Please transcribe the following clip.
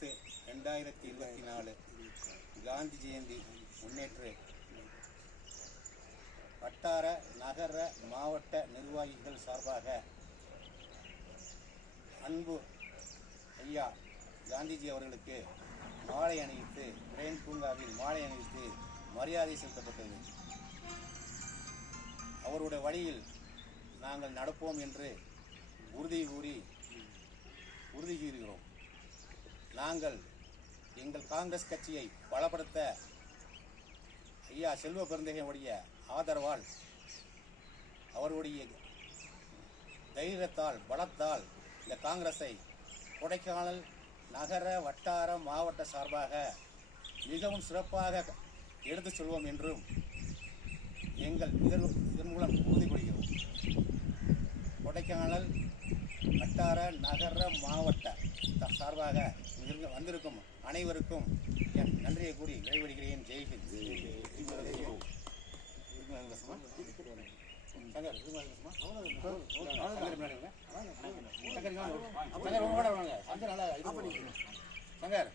10/10/2024 காந்தி ஜெயந்தி முன்னேற்ற வட்டார நகர மாவட்ட நிர்வாகிகள் சார்பாக அன்பு ஐயா காந்திஜி அவர்களுக்கு மாலை அணிவித்து பிரெயின் பூங்காவில் மாலை அணிவித்து மரியாதை செலுத்தப்பட்டது. அவருடைய வழியில் நாங்கள் நடப்போம் என்று உறுதி கூறுகிறோம். நாங்கள் எங்கள் காங்கிரஸ் கட்சியை பலப்படுத்த ஐயா செல்வ பெருந்தகையுடைய ஆதரவால், அவருடைய தைரியத்தால், பலத்தால் இந்த காங்கிரஸை கொடைக்கானல் நகர வட்டார மாவட்ட சார்பாக மிகவும் சிறப்பாக எடுத்து செல்வோம் என்றும் எங்கள் இதன் மூலம் உறுதி கொள்கிறோம். கொடைக்கானல் வட்டார நகர மாவட்ட சார்பாக வந்திருக்கும் அனைவருக்கும் என் நன்றியை கூறி விடைபெறுகிறேன். ஜெய்ஹிந்த். சங்கர்